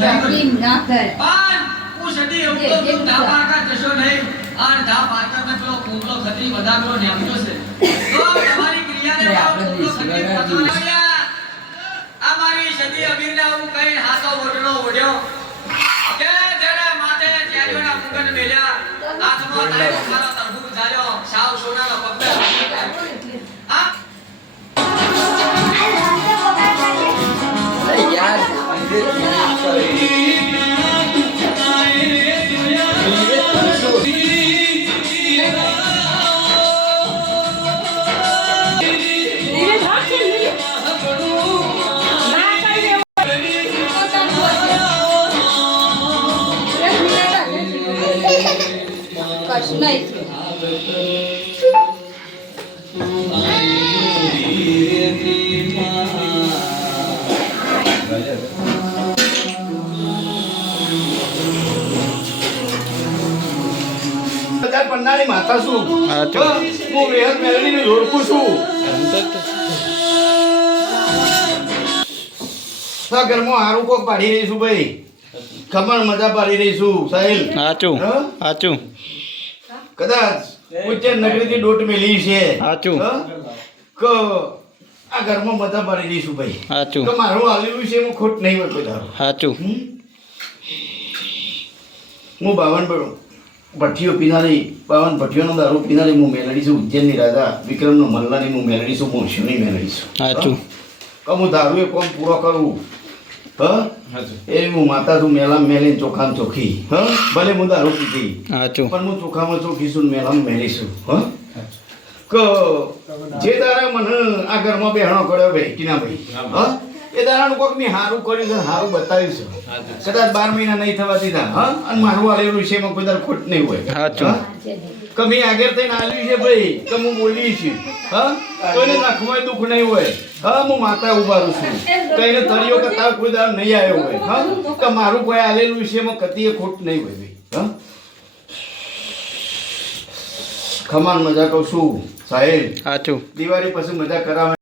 ચાલે ના કર. એવું તો તું ધાબા કા જશો નહીં. પેલો બધા પેલો નેમજો છે. તો તમારી ક્રિયાને. આ મારી સતી અમીરને હું કઈ હાથો ઓઢણો ઓઢ્યો. કે જેને માથે ચારીઓના મેલ્યા. હાથમાં સાવ સોનાનો નહીં પન્નાની માતા છું. હા, વેહદ મેલડીને ઓળખું છું આ ઘરમાં હારું કોક પાડી રહી છું ભાઈ ખમણ મજા પાડી રહીશું સાહેબ સાચું? સાચું કદાચ ઉચ્ચેર નગરીથી દોટ મેલી છે. સાચું. કે આ ઘરમાં બધા પાડી દઈશું ભાઈ. સાચું. તો મારું હાલેલું છે હું ખોટ નહીં હોય તારું સાચું. હમ? હું બાવન ભઠ્ઠીઓ પીનારી બાવન ભઠ્ઠીઓનો દારૂ પીનારી હું મેલડી છું ઉજ્જૈનની રાજા વિક્રમનો મલ્લાની હું મેલડી છું હું શિવની મેલડી છું. સાચું. કમ હું દારૂ એ કોમ પૂરો કરું. એ હું માતા છું મેલામ મેલીને ચોખામ ચોખી. હ? ભલે હું દારૂ પીધી પણ હું ચોખામાં ચોખી છું ને મેલામ મેલી છું હ કે જે તારા મને આ ઘરમાં બેહણો કર્યો ભાઈ ટીનાભાઈ હ એ દાડાનું કોક મેં સારું કર્યું છે હારું બતાવ્યું છે. કદાચ બાર મહિના નહીં થવા દીધા હા? અને મારું આલેલું છે એમાં કોઈ ખોટ નહીં હોય. હા? કે મેં આગળ થઈને આલ્યું છે ભાઈ કે હું બોલી છું. હા? કોઈને નાખમાં દુઃખ નહીં હોય. હા હું માતા ઉભારું છું. કઈને તળિયો કે તાવ કોઈ દાડો નહીં આવ્યો હોય. હા? કે મારું કોઈ આલેલું છે એમાં કતીએ ખોટ નહીં હોય ભાઈ. હા? ખમાન મજા કહું છું. સાહેબ સાચું. દિવાળી પછી મજા કરાવે.